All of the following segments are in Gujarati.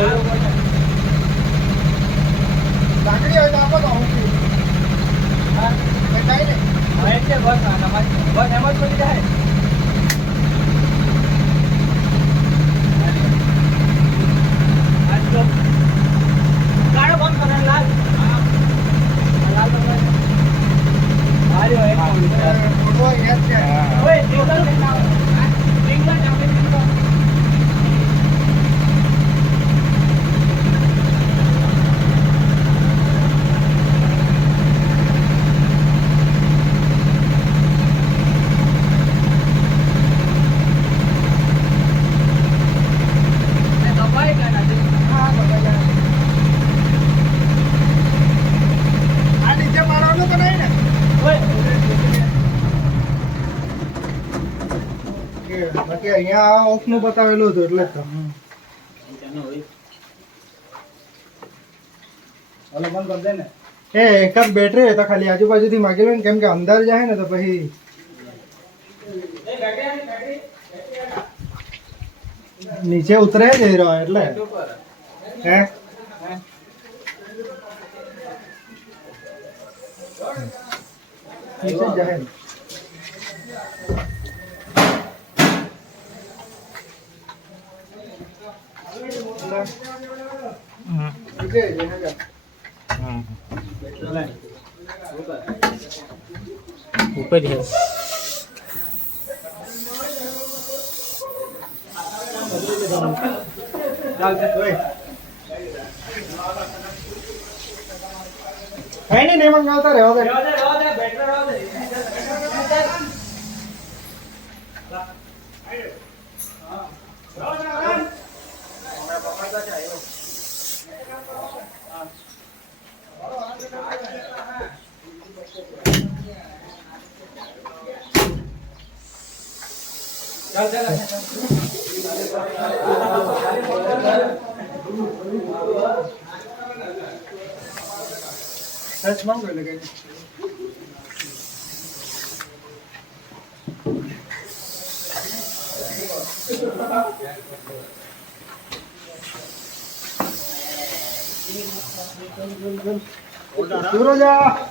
Yeah. અહીંયા આ ઓફનું બતાવેલું હતું એટલે તો. ઓલો બંધ કરી દે ને. એ એક જ બેટરી તો ખાલી આજુબાજુથી માગી ને કેમ કે અંદર જાય ને તો પછી નીચે ઉતરે રહ્યો એટલે. હે? નીચે ઉપર છે. કઈ નઈ નહીં મંગાવતા રહેવા દે. રહેવા દે રહેવા દે બેટર રહેવા દે. That's my really good. Suroja.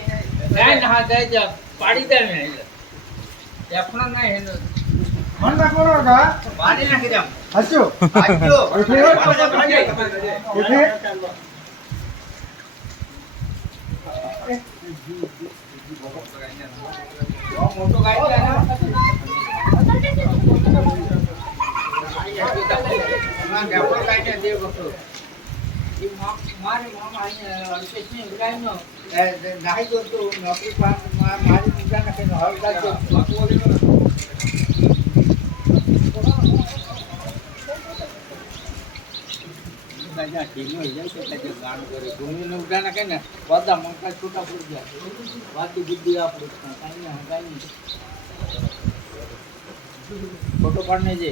તો અંદર પાડી દે ને એફણો નહીં એનો મન રાખવાનો કા પાડી નાખી દે હસ્યો એટલે મોટો છે ને બસો ઈ મારી મામા અહીંયા અલ્પેશની ઉડાઈનો નાહી ગયો તો નોકરી મારી કાંઈ નહીં ફોટો પાડને જે.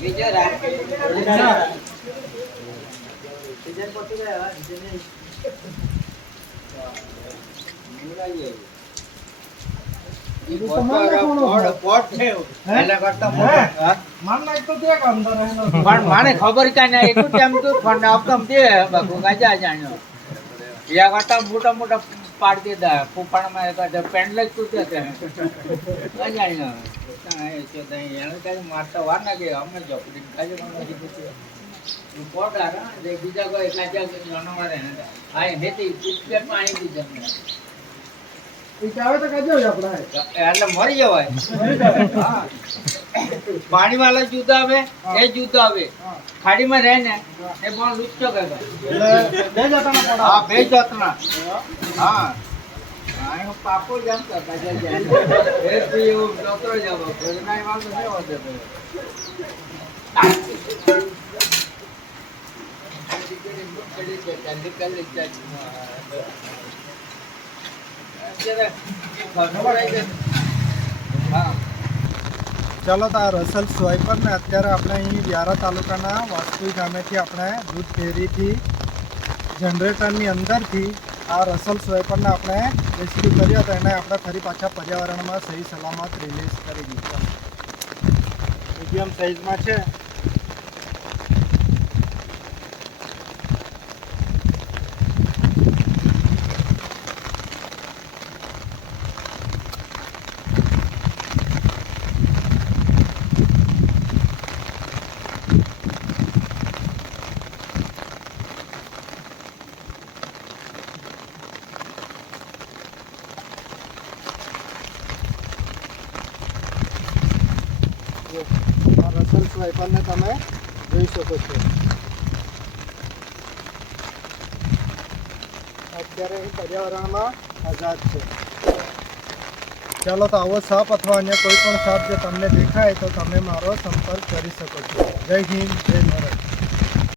Đi chơi đã. Đi chơi. Đi chơi có chứ đây hả? Đi chơi đi. પણ મને ખબર કઈ ના એટલું તેમ તું ફંડ આપતો તે બાપુ ગાજા જાણ્યો. યા કરતા મોટા મોટા પાડતી દા ફૂફાણમાં એક પેન્ટ લઈ તું. તે ગાજાણ્યો મારતા વાર ના ગયા. અમે જો ગાજો પોટ બીજા કોઈ પાણી વાળા જુદા આવે એ જુદા આવે. ખાડી માં રહે ને એ પણ લુચ્ચો કહેવાય બે જાતના હા પાપો જ એવું ડોક્ટર જ ચાલો તો આ રસલ સ્વાઈપર ને અત્યારે આપણે અહીં વ્યારા તાલુકાના વાસ્તુ ગામેથી આપણે દૂધ ડેરીથી જનરેટરની અંદરથી આ રસલ સ્વાઈપરને આપણે રેસ્ક્યુ કર્યો હતો. એને આપણે ફરી પાછા પર્યાવરણમાં સહી સલામત રિલીઝ કરી દીધો. મીડિયમ સાઇઝમાં છે. રસલ તમે જોઈ શકો છો. અત્યારે એ પર્યાવરણમાં આઝાદ છે. ચાલો તો આવો સાપ અથવા અન્ય કોઈ પણ સાપ જે તમને દેખાય તો તમે મારો સંપર્ક કરી શકો છો. જય હિન્દ, જય ભારત.